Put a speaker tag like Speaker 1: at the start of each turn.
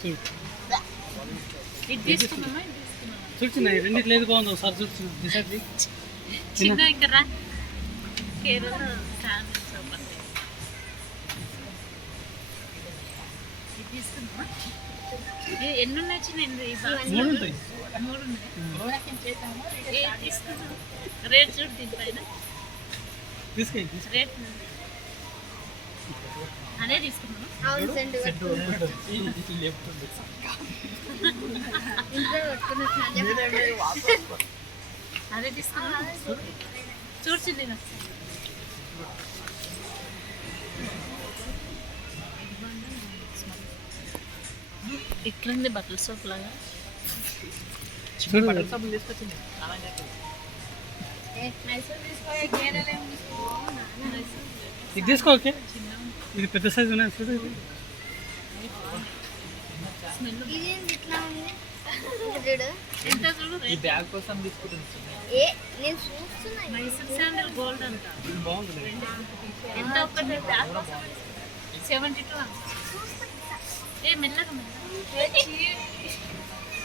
Speaker 1: చూడు రెండిట్లో ఏది బాగుందో ఒకసారి చూసిన డిసైడ్.
Speaker 2: చిన్న ఇక్కడ రా. ఎన్ని ఉన్నాయి
Speaker 1: మూడు ఉంటాయి.
Speaker 2: మూడు రేట్ చూడు దీనిపైన.
Speaker 1: తీసుకెళ్ళి.
Speaker 2: రేట్ అదే తీసుకున్నాను. చూడు చిన్న ఇట్లుంది బట్టల సోప్ లాగా?
Speaker 3: ఏం తీసుకో
Speaker 1: ఇది తీసుకో ఓకే. ఇది పెద్ద సైజు ఉన్నాయి చూడు ఇది
Speaker 4: బ్యాగ్ కోసం తీసుకుంటుంది
Speaker 3: ఏ నేను చూస్తున్నా
Speaker 2: మైసూర్ శాండల్ గోల్డ్ అంట.
Speaker 1: ఇది బాగుంది
Speaker 2: ఎంత ఒక్కటి బ్యాగ్ కోసం? సెవెంటీ టూ ఏ మెల్లగా మెల్లగా.